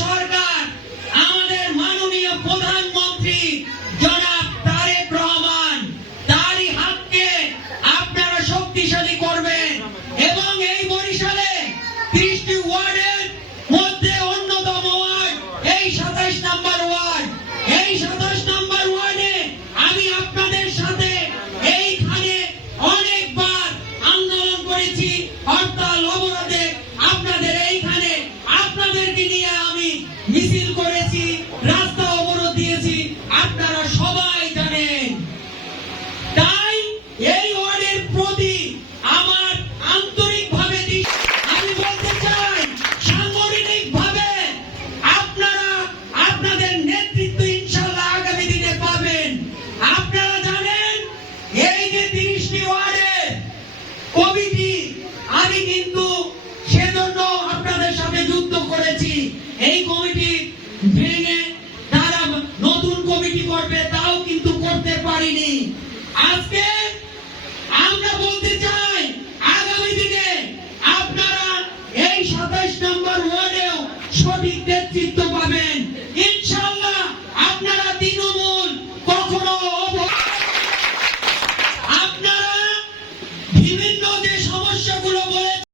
সরকার আমাদের মাননীয় প্রধানমন্ত্রী জনাব তারেক রহমান, তারই হাতকে আপনারা শক্তিশালী করবেন এবং এই বরিশালে 30টি ওয়ার্ডের মধ্যে অন্যতম ওয়ার্ড এই 27 নম্বর ওয়ার্ড। এই 27 নম্বর ওয়ার্ডে আমি আপনাদের সাথে এইখানে অনেকবার আন্দোলন করেছি, হরতাল অবরোধে আপনাদের এইখানে আপনাদেরকে নিয়ে আমি মিছিল করেছি, রাস্তা অবরোধ দিয়েছি, আপনারা সবাই জানেন। তাই এই ওয়ার্ডের প্রতি আমার আন্তরিকভাবে আমি বলতে চাই, সাংগঠনিকভাবে আপনারা আপনাদের নেতৃত্ব ইনশাআল্লাহ আগামী দিনে পাবেন। আপনারা জানেন এই যে 30টি ওয়ার্ডের কমিটি, আমি কিন্তু সেজন্য আপনাদের সাথে যুদ্ধ করেছি। এই কমিটি